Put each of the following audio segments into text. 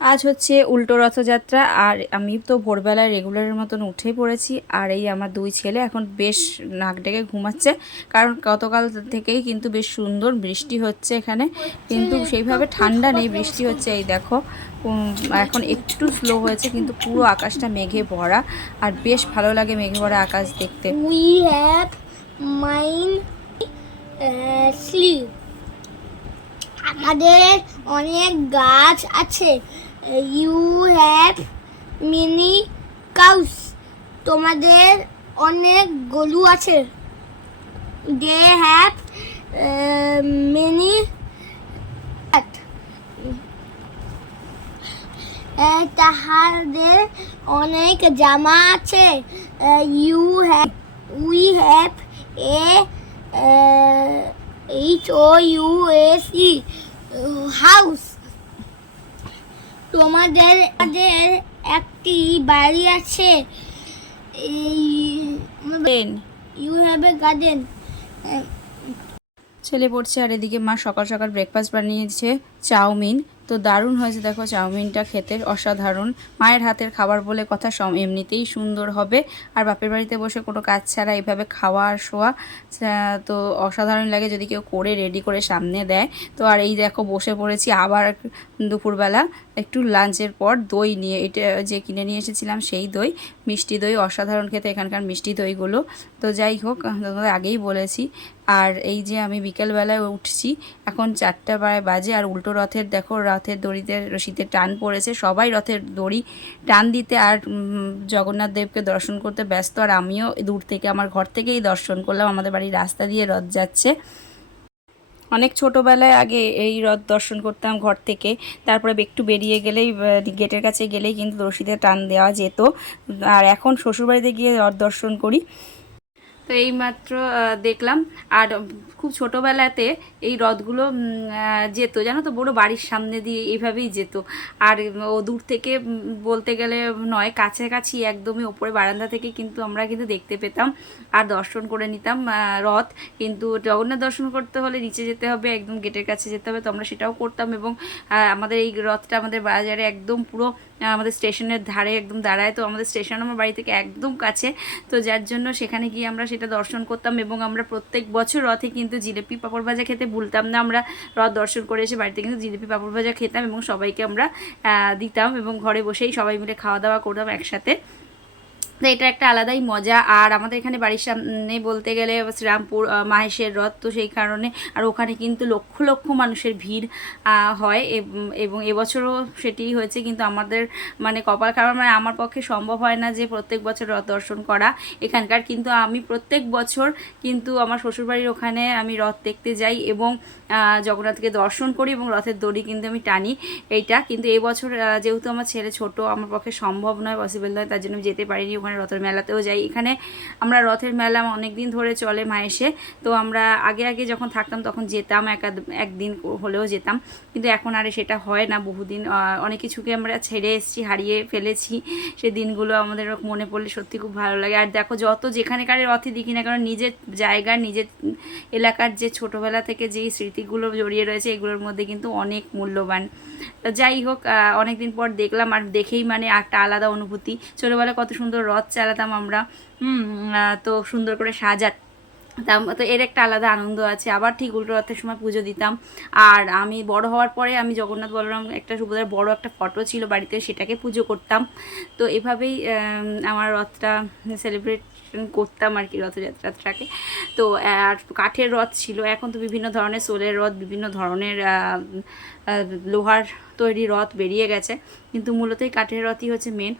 আজ হচ্ছে উল্টো রথযাত্রা আর আমি তো ভোরবেলায় রেগুলারের মতন উঠে পড়েছি আর এই আমার দুই ছেলে এখন বেশ নাক ডেকে ঘুমাচ্ছে কারণ গতকাল থেকেই কিন্তু বেশ সুন্দর বৃষ্টি হচ্ছে এখানে কিন্তু সেইভাবে ঠান্ডা নেই বৃষ্টি হচ্ছে এই দেখো এখন একটু স্লো হয়েছে কিন্তু পুরো আকাশটা মেঘে ভরা আর বেশ ভালো লাগে মেঘে ভরা আকাশ দেখতে। Mine uh, আমাদের অনেক গাছ আছে। ইউ হ্যাভ মিনি কাউস তোমাদের অনেক গরু আছে। দে হ্যাভ মিনি তাহাদের অনেক জামা আছে। You have we have a H O U S E house তোমাদের আমাদের একটি বাড়ি আছে। ইউ হ্যাভ এ গার্ডেন ছেলে পড়ছে আর এদিকে মা সকাল সকাল ব্রেকফাস্ট বানিয়েছে। চাউমিন। তো দারুণ হয়েছে, দেখো চাউমিনটা খেতে অসাধারণ। মায়ের হাতের খাবার বলে কথা সম এমনিতেই সুন্দর হবে। আর বাপের বাড়িতে বসে কোনো কাজ ছাড়া এইভাবে খাওয়া আর শোয়া তো অসাধারণ লাগে যদি কেউ করে রেডি করে সামনে দেয়। তো আর এই দেখো বসে পড়েছি আবার দুপুরবেলা একটু লাঞ্চের পর দই নিয়ে। এটা যে কিনে নিয়ে এসেছিলাম সেই দই, মিষ্টি দই, অসাধারণ খেতে এখানকার মিষ্টি দইগুলো। তো যাই হোক, তোমাদের আগেই বলেছি। আর এই যে আমি বিকেলবেলায় উঠছি, এখন চারটা প্রায় বাজে আর উল্টো রথের, দেখো রথের দড়িতে রশিতে টান পড়েছে। সবাই রথের দড়ি টান দিতে আর জগন্নাথ দেবকে দর্শন করতে ব্যস্ত। আর আমিও দূর থেকে, আমার ঘর থেকেই দর্শন করলাম। আমাদের বাড়ির রাস্তা দিয়ে রথ যাচ্ছে। অনেক ছোটোবেলায় আগে এই রথ দর্শন করতাম ঘর থেকে। তারপরে একটু বেরিয়ে গেলেই গেটের কাছে গেলেই কিন্তু রশিতে টান দেওয়া যেত। আর এখন শ্বশুরবাড়িতে গিয়ে রথ দর্শন করি। তো এইমাত্র আহ, দেখলাম। আর খুব ছোটোবেলাতে এই রথগুলো যেত জানো তো? বড় বাড়ির সামনে দিয়ে এইভাবেই যেত। আর ও দূর থেকে বলতে গেলে নয় কাছাকাছি একদমই ওপরে বারান্দা থেকে কিন্তু আমরা কিন্তু দেখতে পেতাম। আর দর্শন করে নিতাম রথ কিন্তু জগন্নাথ দর্শন করতে হলে নিচে যেতে হবে একদম গেটের কাছে যেতে হবে। তো আমরা সেটাও করতাম এবং আমাদের এই রথটা আমাদের বাজারে একদম পুরো আমাদের স্টেশনের ধারে একদম দাঁড়ায়। তো আমাদের স্টেশন আমার বাড়ি থেকে একদম কাছে। তো যার জন্য সেখানে গিয়ে আমরা দর্শন করতাম এবং আমরা প্রত্যেক বছর রথে কিন্তু জিলেপি পাঁপড় ভাজা খেতে ভুলতাম না। আমরা রথ দর্শন করে এসে বাড়িতে কিন্তু জিলেপি পাঁপড় ভাজা খেতাম এবং সবাইকে আমরা দিতাম এবং ঘরে বসেই সবাই মিলে খাওয়া দাওয়া করতাম একসাথে। তো এটা একটা আলাদাই মজা। আর আমাদের এখানে বাড়ির সামনে বলতে গেলে শ্রীরামপুর মাহেশের রথ, তো সেই কারণে আর ওখানে কিন্তু লক্ষ লক্ষ মানুষের ভিড় হয়। এবং এবছরও সেটি হয়েছে, কিন্তু আমাদের মানে কপাল খারাপ। মানে আমার পক্ষে সম্ভব হয় না যে প্রত্যেক বছর রথ দর্শন করা। এখানকার কিন্তু আমি প্রত্যেক বছর কিন্তু আমার শ্বশুরবাড়ির ওখানে আমি রথ দেখতে যাই এবং জগন্নাথকে দর্শন করি এবং রথের দড়ি কিন্তু আমি টানি এইটা। কিন্তু এবছর যেহেতু আমার ছেলে ছোট, আমার পক্ষে সম্ভব নয় পসিবল নয়, তার জন্য আমি যেতে পারিনি ওখানে। রথের মেলাতেও যাই। এখানে আমরা রথের মেলা অনেক দিন ধরে চলে মায়েসে তো আমরা আগে আগে যখন থাকতাম তখন যেতাম এক একদিন হলেও যেতাম। কিন্তু এখন আর সেটা হয় না বহুদিন। অনেক কিছুকে আমরা ছেড়ে এসেছি, হারিয়ে ফেলেছি। সে দিনগুলো আমাদের মনে পড়লে সত্যি খুব ভালো লাগে। আর দেখো যত যেখানেকার রথই দেখি না কারণ নিজের জায়গার নিজের এলাকার যে ছোটোবেলা থেকে যেই স্মৃতিগুলো জড়িয়ে রয়েছে, এগুলোর মধ্যে কিন্তু অনেক মূল্যবান। যাই হোক অনেক দিন পর দেখলাম আর দেখেই মানে একটা আলাদা অনুভূতি। ছোটোবেলা কত সুন্দর রথ চালাতাম আমরা। তো সুন্দর করে সাজাত। তো এর একটা আলাদা আনন্দ আছে। আবার ঠিক উল্টো রথের সময় পুজো দিতাম। আর আমি বড় হওয়ার পরে আমি জগন্নাথ বলরাম একটা সুবোধের বড় একটা ফটো ছিল বাড়িতে, সেটাকে পুজো করতাম। তো এভাবেই আমার রথটা সেলিব্রেট করতাম আর কি রথযাত্রাটাকে। তো আর কাঠের রথ ছিল। এখন তো বিভিন্ন ধরনের সোলের রথ, বিভিন্ন ধরনের লোহার তৈরি রথ বেরিয়ে গেছে। কিন্তু মূলত এই কাঠের রথই হচ্ছে মেন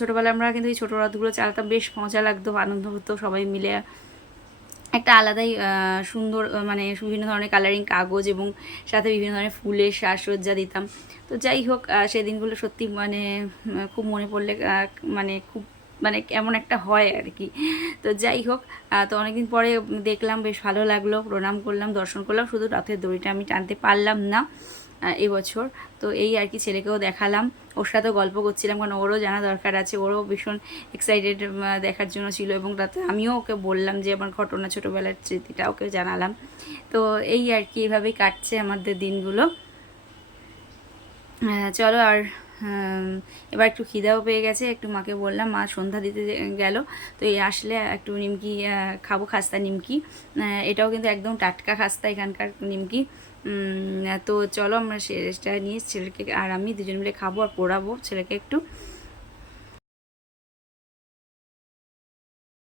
ছোটোবেলায় আমরা কিন্তু এই ছোটো রথগুলো চালাতাম। বেশ মজা লাগতো, আনন্দ হতো সবাই মিলে। একটা আলাদাই সুন্দর মানে বিভিন্ন ধরনের কালারিং কাগজ এবং সাথে বিভিন্ন ধরনের ফুলের সাজসজ্জা দিতাম। তো যাই হোক সেদিনগুলো সত্যি মানে খুব মনে পড়লে মানে খুব মানে কেমন একটা হয় আর কি তো যাই হোক তো অনেকদিন পরে দেখলাম, বেশ ভালো লাগল, প্রণাম করলাম, দর্শন করলাম, শুধু রথের দড়িটা আমি টানতে পারলাম না এবছর। তো এই আর কি ছেলেকেও দেখালাম, ওর সাথেও গল্প করছিলাম, কারণ ওরও জানা দরকার আছে, ওরও ভীষণ এক্সাইটেড দেখার জন্য ছিল এবং তাতে আমিও ওকে বললাম যে, আমার ঘটনা ছোটোবেলার স্মৃতিটা ওকে জানালাম। তো এই আর কি এভাবেই কাটছে আমাদের দিনগুলো। চলো আর এবার একটু খিদাও পেয়ে গেছে, একটু মাকে বললাম, মা, সন্ধ্যা দিতে গেল। তো এই আসলে একটু নিমকি খাব খাস্তা নিমকি। এটাও কিন্তু একদম টাটকা খাস্তা এখানকার নিমকি। তো চলো আমরা সেটা নিয়ে ছেলেকে আর আমি দুজন মিলে খাব আর পোড়াবো ছেলেকে একটু।